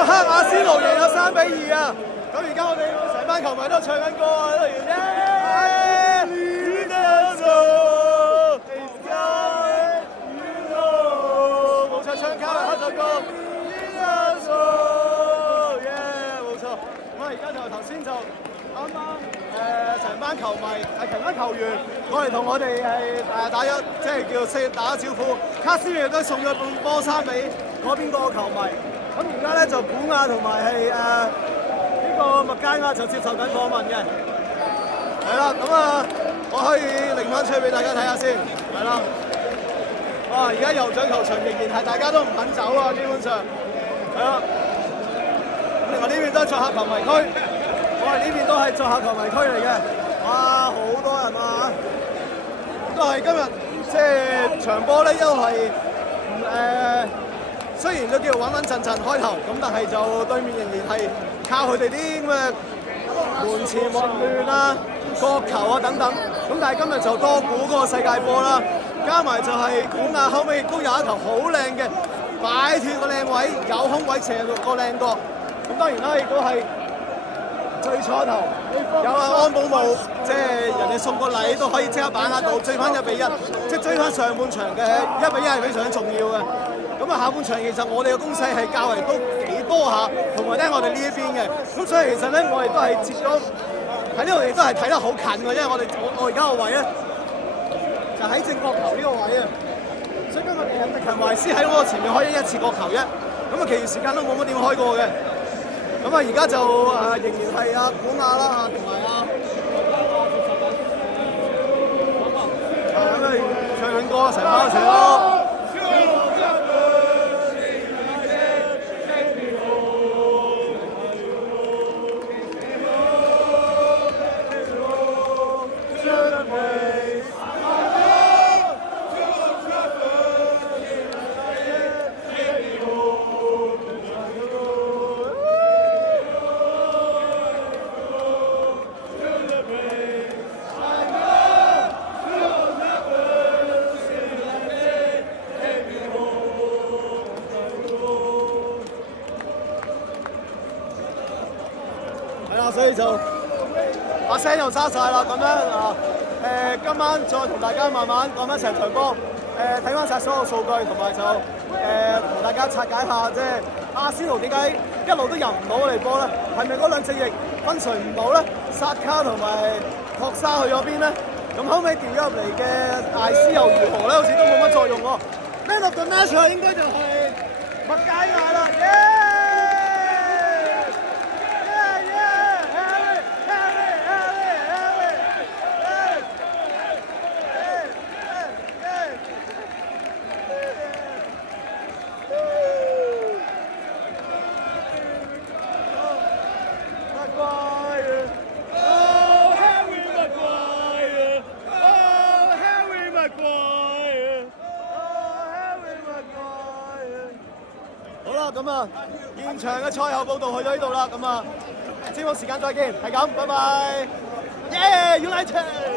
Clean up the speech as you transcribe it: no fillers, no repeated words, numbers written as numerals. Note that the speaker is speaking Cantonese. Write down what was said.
嗰刻阿仙奴贏咗3-2啊！咁而家我哋成班球迷都唱緊歌啊，喺度耶！冇錯，唱卡嗰首歌，耶！冇錯。咁啊，而家就頭先就啱啱成班球迷成班球員過嚟同我哋係打咗即係叫打咗招呼。卡斯亦都送咗半波衫俾嗰邊個球迷。咁而家咧就古亞同埋係呢個麥佳亞就接受緊訪問嘅，係啦，咁啊，我可以拎翻出去俾大家睇下先，係啦，哇！而家酋長球場仍然係大家都唔肯走啊，基本上，係啦，另外呢邊都係作客球迷區，我哋呢邊都係作客球迷區嚟嘅，哇！好多人啊，都係今日即係場波咧，因為雖然都叫穩穩陣陣開頭，咁但係就對面仍然係靠佢哋啲咁嘅門前混亂啦、角球啊等等。咁但係今日就多估嗰個世界波啦，加埋就係古亞後尾亦都有一球好靚嘅擺脫個靚位，有空位射入個靚角。咁當然啦，亦都係最初頭有安保姆，即係人哋送個禮都可以即刻把握到，追翻1-1，即係追翻上半場嘅1-1係非常之重要嘅。咁啊，下半場其實我哋嘅攻勢係較為都幾多下，同埋咧我哋呢一邊嘅，咁所以其實咧我哋都係接咗喺呢度，亦都係睇得好近嘅，因為我而家個位咧就喺正角球呢個位啊，所以今日迪勤懷斯喺我前面開一次角球啫，咁啊，其餘時間都冇乜點開過嘅，咁啊而家就仍然係阿古亞啦同埋咁啊唱緊歌，成班一齊咯。所以就把聲又沙晒啦，咁樣啊今晚再同大家慢慢講翻成場波，睇翻晒所有數據，同埋就同大家拆解下，即係阿仙奴點解一路都入唔到我哋波咧？係咪嗰兩隻翼分除唔到咧？薩卡同埋托沙去咗邊咧？咁後尾調咗入嚟嘅艾斯又如何咧？好似都冇乜作用喎。Man of the match 應該就係麥佳亞啦。好啦，咁啊，現場嘅賽後報導去到呢度啦，咁啊，節目時間再見，係咁，拜拜，耶，United！